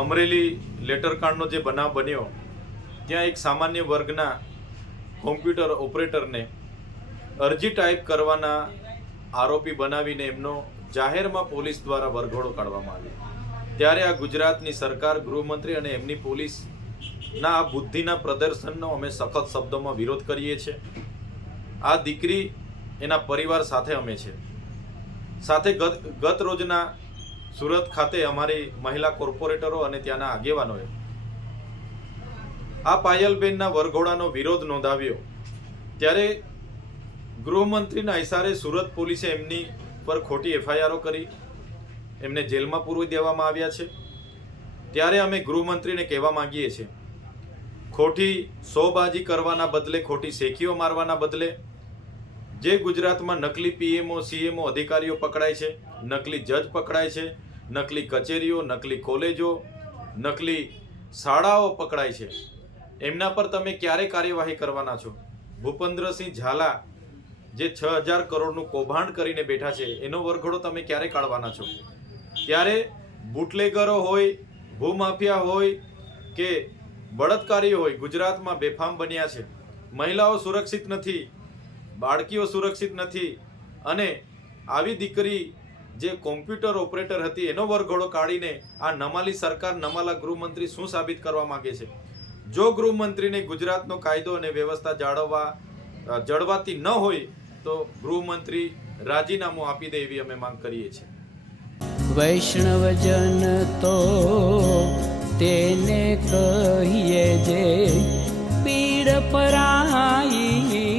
અમરેલી લેટરકાંડનો જે બનાવ બન્યો ત્યાં એક સામાન્ય વર્ગના કોમ્પ્યુટર ઓપરેટરને અરજી ટાઈપ કરવાના આરોપી બનાવીને એમનો જાહેરમાં પોલીસ દ્વારા વરઘોડો કાઢવામાં આવ્યો। ત્યારે આ ગુજરાતની સરકાર, ગૃહમંત્રી અને એમની પોલીસના આ બુદ્ધિના પ્રદર્શનનો અમે સખત શબ્દોમાં વિરોધ કરીએ છીએ। આ દીકરી એના પરિવાર સાથે અમે છે। સાથે ગત રોજના સુરત ખાતે અમારી મહિલા કોર્પોરેટરો અને ત્યાંના આગેવાનોએ આ પાયલબેનના વરઘોડાનો વિરોધ નોંધાવ્યો। ત્યારે ગૃહમંત્રીના ઇશારે સુરત પોલીસે એમની પર ખોટી એફઆઈઆરો કરી એમને જેલમાં પૂરવી દેવામાં આવ્યા છે। ત્યારે અમે ગૃહમંત્રીને કહેવા માંગીએ છીએ, ખોટી સોબાજી કરવાના બદલે, ખોટી શેખીઓ મારવાના બદલે જે ગુજરાતમાં નકલી પીએમઓ સીએમઓ અધિકારીઓ પકડાય છે, નકલી જજ પકડાય છે, નકલી કચેરીઓ, નકલી કોલેજો, નકલી શાળાઓ પકડાય છે, એમના પર તમે ક્યારે કાર્યવાહી કરવાના છો? ભૂપેન્દ્રસિંહ ઝાલા જે 6000 કરોડનું કૌભાંડ કરીને બેઠા છે એનો વરઘોડો તમે ક્યારે કાઢવાના છો? ત્યારે બુટલેગરો હોય, ભૂમાફિયા હોય કે બળાત્કારીઓ હોય ગુજરાતમાં બેફામ બન્યા છે। મહિલાઓ સુરક્ષિત નથી, બાળકીઓ સુરક્ષિત નથી, અને આવી દીકરી જે કોમ્પ્યુટર ઓપરેટર હતી એનો વરઘોડો કાઢીને આ નમાલી સરકાર, નમાલા ગૃહમંત્રી શું સાબિત કરવા માંગે છે? જો ગૃહમંત્રીને ગુજરાતનો કાયદો અને વ્યવસ્થા જળવાતી ન હોય તો ગૃહમંત્રી રાજીનામું આપી દે એવી અમે માંગ કરીએ છીએ। વૈષ્ણવજન તો તેને કહીએ જે પીડ પરાઈ।